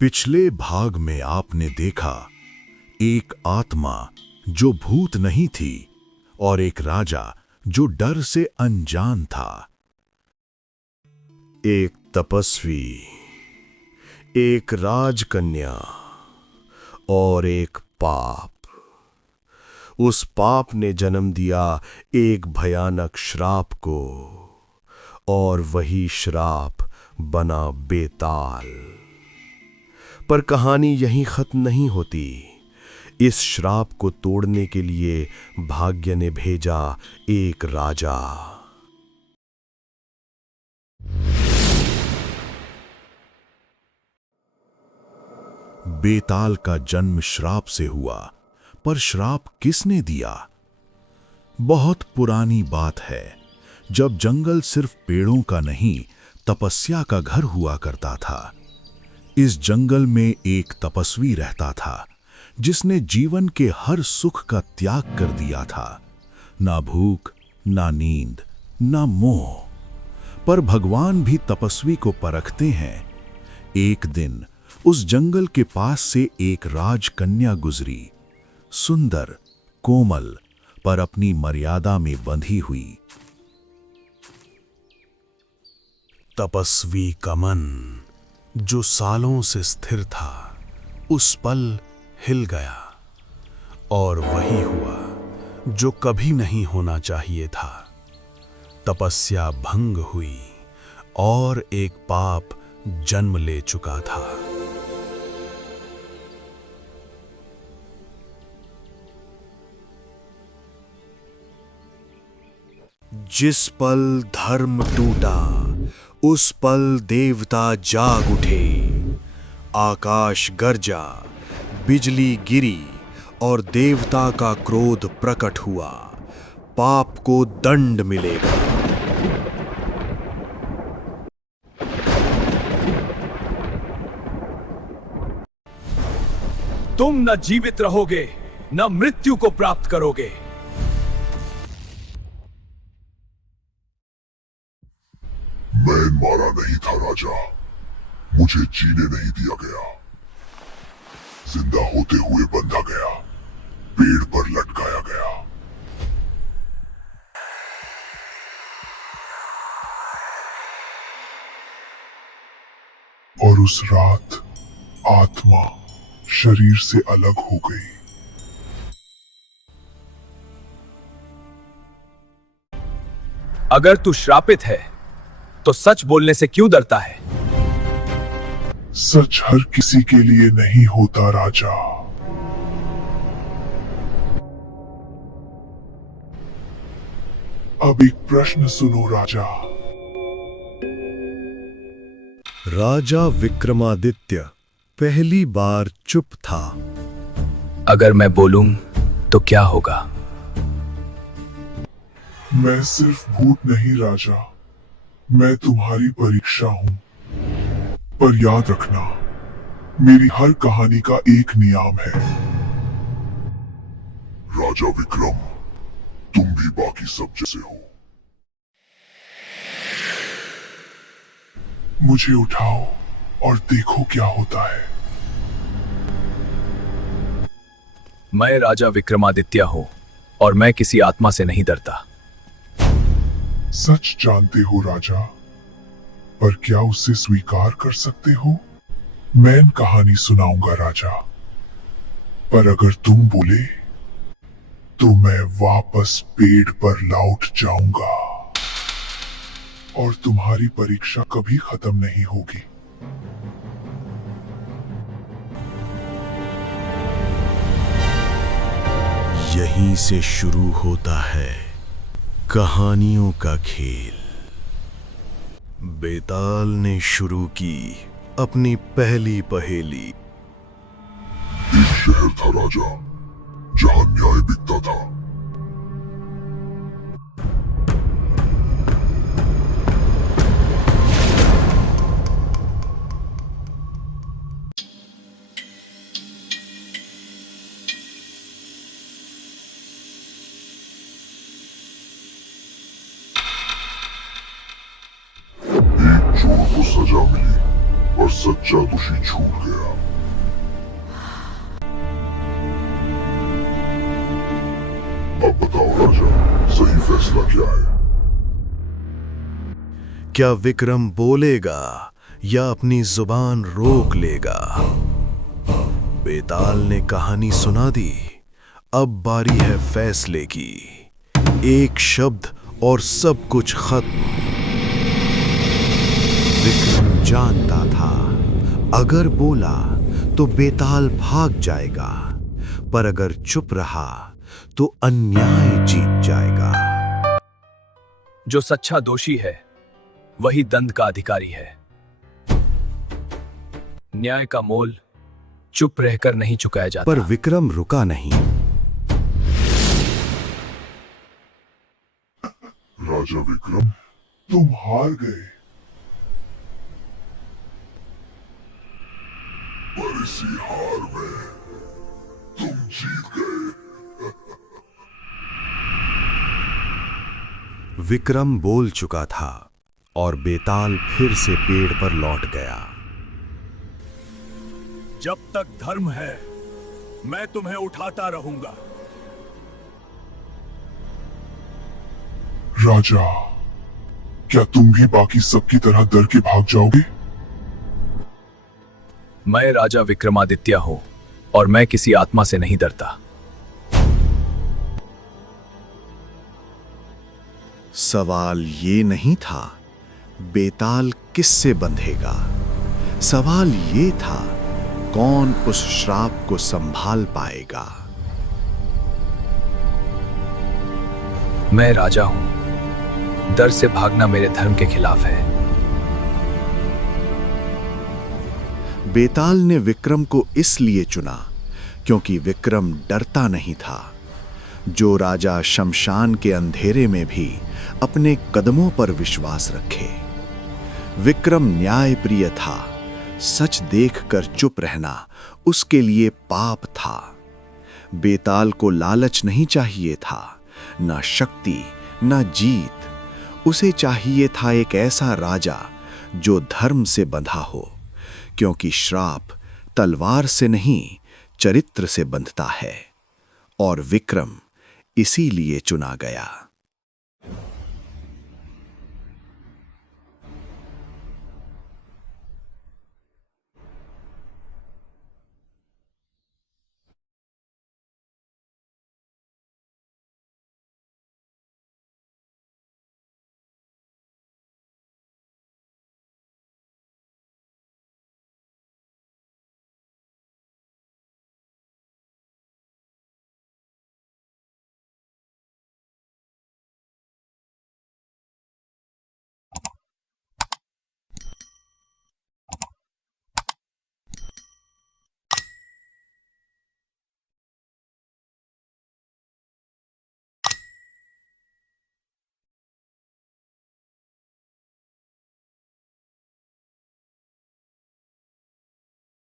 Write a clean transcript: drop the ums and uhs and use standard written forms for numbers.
पिछले भाग में आपने देखा एक आत्मा जो भूत नहीं थी और एक राजा जो डर से अनजान था। एक तपस्वी, एक राजकन्या और एक पाप। उस पाप ने जन्म दिया एक भयानक श्राप को और वही श्राप बना बेताल। पर कहानी यहीं खत्म नहीं होती। इस श्राप को तोड़ने के लिए भाग्य ने भेजा एक राजा। बेताल का जन्म श्राप से हुआ, पर श्राप किसने दिया? बहुत पुरानी बात है, जब जंगल सिर्फ पेड़ों का नहीं, तपस्या का घर हुआ करता था। इस जंगल में एक तपस्वी रहता था जिसने जीवन के हर सुख का त्याग कर दिया था। ना भूख, ना नींद, ना मोह। पर भगवान भी तपस्वी को परखते हैं। एक दिन उस जंगल के पास से एक राजकन्या गुजरी, सुंदर, कोमल, पर अपनी मर्यादा में बंधी हुई। तपस्वी का मन, जो सालों से स्थिर था, उस पल हिल गया और वही हुआ जो कभी नहीं होना चाहिए था। तपस्या भंग हुई और एक पाप जन्म ले चुका था। जिस पल धर्म टूटा, उस पल देवता जाग उठे। आकाश गरजा, बिजली गिरी और देवता का क्रोध प्रकट हुआ। पाप को दंड मिलेगा। तुम न जीवित रहोगे, न मृत्यु को प्राप्त करोगे। मैं मारा नहीं था राजा, मुझे जीने नहीं दिया गया। जिंदा होते हुए बंधा गया, पेड़ पर लटकाया गया। और उस रात आत्मा शरीर से अलग हो गई। अगर तू श्रापित है तो सच बोलने से क्यों डरता है? सच हर किसी के लिए नहीं होता राजा। अब एक प्रश्न सुनो राजा। राजा विक्रमादित्य पहली बार चुप था। अगर मैं बोलूं तो क्या होगा? मैं सिर्फ भूत नहीं राजा, मैं तुम्हारी परीक्षा हूं। पर याद रखना, मेरी हर कहानी का एक नियम है। राजा विक्रम, तुम भी बाकी सब जैसे हो। मुझे उठाओ और देखो क्या होता है। मैं राजा विक्रमादित्य हूं और मैं किसी आत्मा से नहीं डरता। सच जानते हो राजा, पर क्या उसे स्वीकार कर सकते हो? मैं कहानी सुनाऊंगा राजा, पर अगर तुम बोले तो मैं वापस पेड़ पर लौट जाऊंगा और तुम्हारी परीक्षा कभी खत्म नहीं होगी। यहीं से शुरू होता है कहानियों का खेल। बेताल ने शुरू की अपनी पहली पहेली। एक शहर था राजा, जहां न्याय बिकता था। एक चोर को सजा मिली और सच्चा दोषी छूट गया। क्या विक्रम बोलेगा या अपनी जुबान रोक लेगा? बेताल ने कहानी सुना दी। अब बारी है फैसले की। एक शब्द और सब कुछ खत्म। विक्रम जानता था, अगर बोला तो बेताल भाग जाएगा, पर अगर चुप रहा तो अन्याय जीत जाएगा। जो सच्चा दोषी है वही दंड का अधिकारी है। न्याय का मोल चुप रहकर नहीं चुकाया जाता। पर विक्रम रुका नहीं। राजा विक्रम, तुम हार गए, पर इसी हार में तुम जीत गए। विक्रम बोल चुका था और बेताल फिर से पेड़ पर लौट गया। जब तक धर्म है मैं तुम्हें उठाता रहूंगा। राजा, क्या तुम भी बाकी सबकी तरह डर के भाग जाओगे? मैं राजा विक्रमादित्य हूं और मैं किसी आत्मा से नहीं डरता। सवाल ये नहीं था बेताल किससे बंधेगा, सवाल ये था कौन उस श्राप को संभाल पाएगा। मैं राजा हूं, डर से भागना मेरे धर्म के खिलाफ है। बेताल ने विक्रम को इसलिए चुना क्योंकि विक्रम डरता नहीं था। जो राजा शमशान के अंधेरे में भी अपने कदमों पर विश्वास रखे। विक्रम न्यायप्रिय था। सच देखकर चुप रहना उसके लिए पाप था। बेताल को लालच नहीं चाहिए था, ना शक्ति, ना जीत। उसे चाहिए था एक ऐसा राजा जो धर्म से बंधा हो, क्योंकि श्राप तलवार से नहीं चरित्र से बंधता है। और विक्रम इसीलिए चुना गया।